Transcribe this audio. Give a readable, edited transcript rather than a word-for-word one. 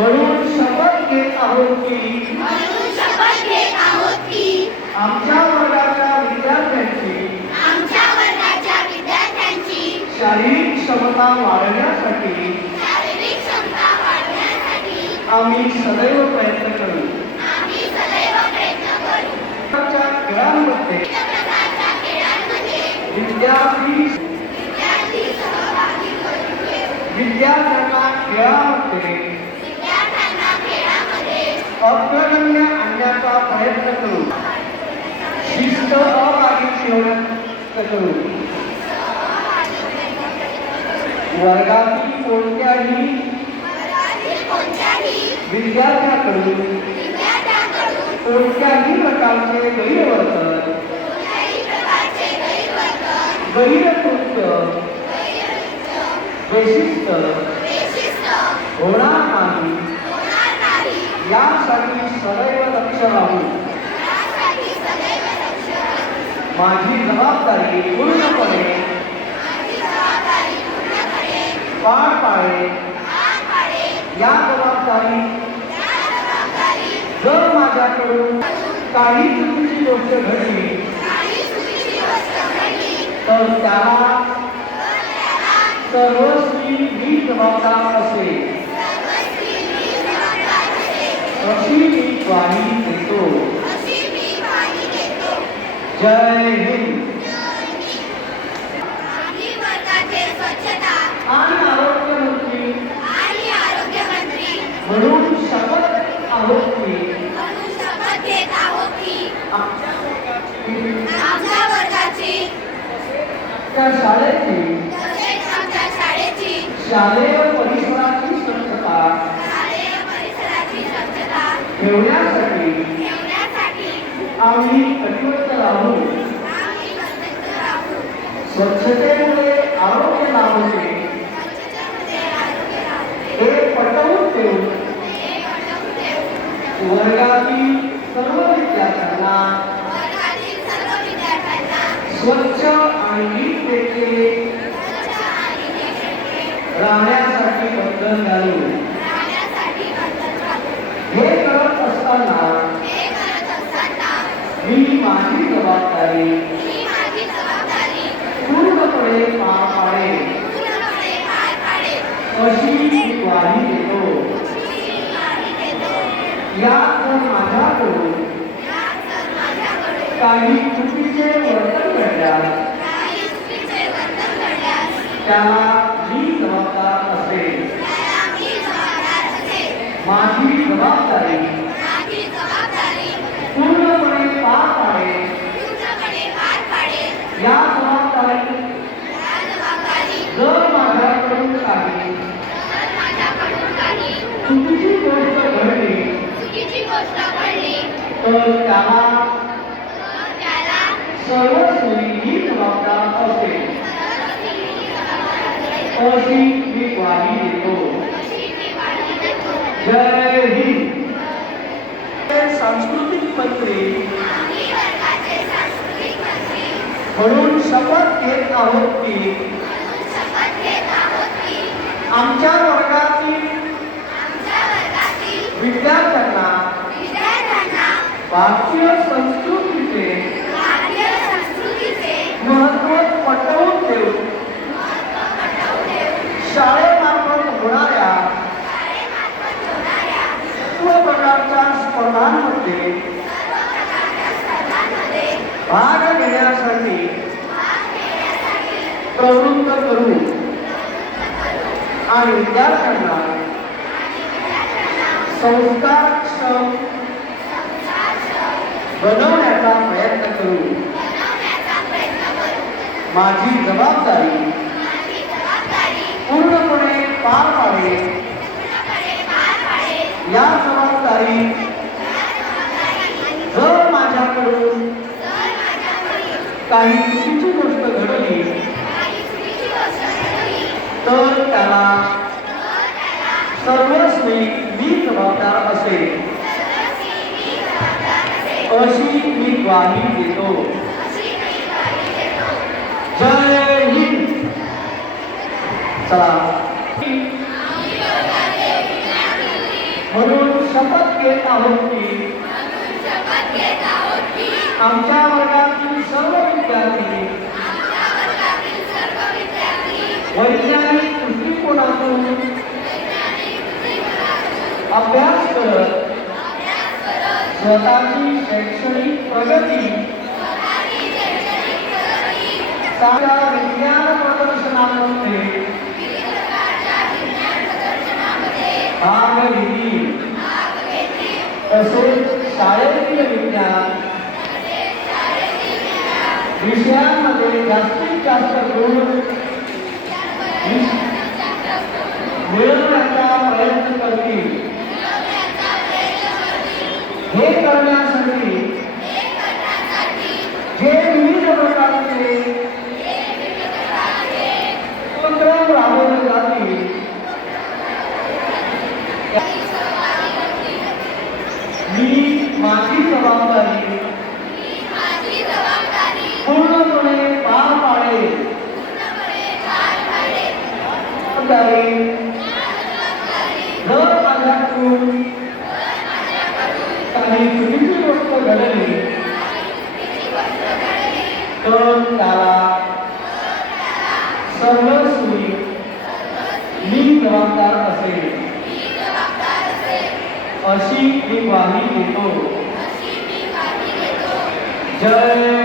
म्हणून शपथ घेत आहोत की आमच्या वर्गाच्या विद्यार्थ्यांची शारीरिक क्षमता वाढवण्यासाठी आम्ही सदैव प्रयत्न करू. खेळांमध्ये विद्यार्थ्यांना खेळामध्ये अग्रगण्य आणण्याचा प्रयत्न करू. शिस्त अबाधित ठेवण्याचा करू. वर्गातील कोणत्याही विद्यार्थ्याकडून कोणत्याही प्रकारचे गैरवर्तन गैरकृत्य बेशिस्त होणार नाही यासाठी सदैव लक्ष राहू. माझी जबाबदारी पूर्णपणे पार पाडेल. या जबाबदारी जर माझ्याकडून काही चुकीची गोष्ट घडली तर त्याला सर्वस्वी मी जबाबदार असेल अशी मी ग्वाही देतो. जय हिंद. आणि आरोग्यमंत्री म्हणून शपथ आहोत की आमच्या वर्गाची त्या शाळेची शालेय परिसराची स्वच्छता ठेवण्यासाठी आम्ही कटिबद्ध राहू. स्वच्छतेमुळे आरोग्य लाभते हे पटवून देऊन वर्गातील सर्व विद्यार्थ्यांना स्वच्छ आणि नीटनेटके राहण्यासाठी बंधन घालू. हे करत असताना मी माझी जबाबदारी पूर्णपणे पार पाडेल अशी मी ग्वाही देतो. यात जर माझ्याकडून काही चुकीचे वर्तन घडल्यास त्याला मी जबाबदार असेल. माझी जबाबदारी पूर्णपणे पार पाडेल. या जबाबदारी जर माझ्याकडून काही चुकीची गोष्ट घडली तर त्याला सर्वस्वी मी जबाबदार असेल अशी मी ग्वाही देतो. जय हिंद. सांस्कृतिक मंत्री म्हणून शपथ घेत आहोत की आमच्या वर्गातील विद्यार्थ्यांना भारतीय संस्कृतीचे महत्त्व पटवून देऊन शाळेमार्फत होणाऱ्या सर्व प्रकारच्या स्पर्धांमध्ये भाग घेण्यासाठी प्रवृत्त करू आणि विद्यार्थ्यांना संस्कारक्षम बनवण्याचा प्रयत्न करू. माझी जबाबदारी पूर्णपणे पार पाडेल. या जबाबदारी जर माझ्याकडून काही चुकीची गोष्ट घडली तर त्याला सर्वस्वी मी जबाबदार असेल अशी मी ग्वाही देतो. जय हिंद. चला घेत आहोत की आमच्या वर्गातील सर्व विद्यार्थी वैज्ञानिक दृष्टिकोनातून अभ्यास करत स्वतःची शैक्षणिक प्रगती साऱ्या विज्ञान प्रदर्शनामध्ये भाग घेतील. तसेच शाळेतील विज्ञान विषयांमध्ये जास्तीत जास्त गुण मिळवण्याचा प्रयत्न करतील. हे करण्यासाठी जे विविध प्रकारचे उपक्रम राबवले जातील मी माझी जबाबदारी पूर्णपणे पार पाडेल. जर माझ्याकडून काही चुकीची गोष्ट घडली तर त्याला सर्वस्वी मी जबाबदार असेल अशी मी ग्वाही देतो. जय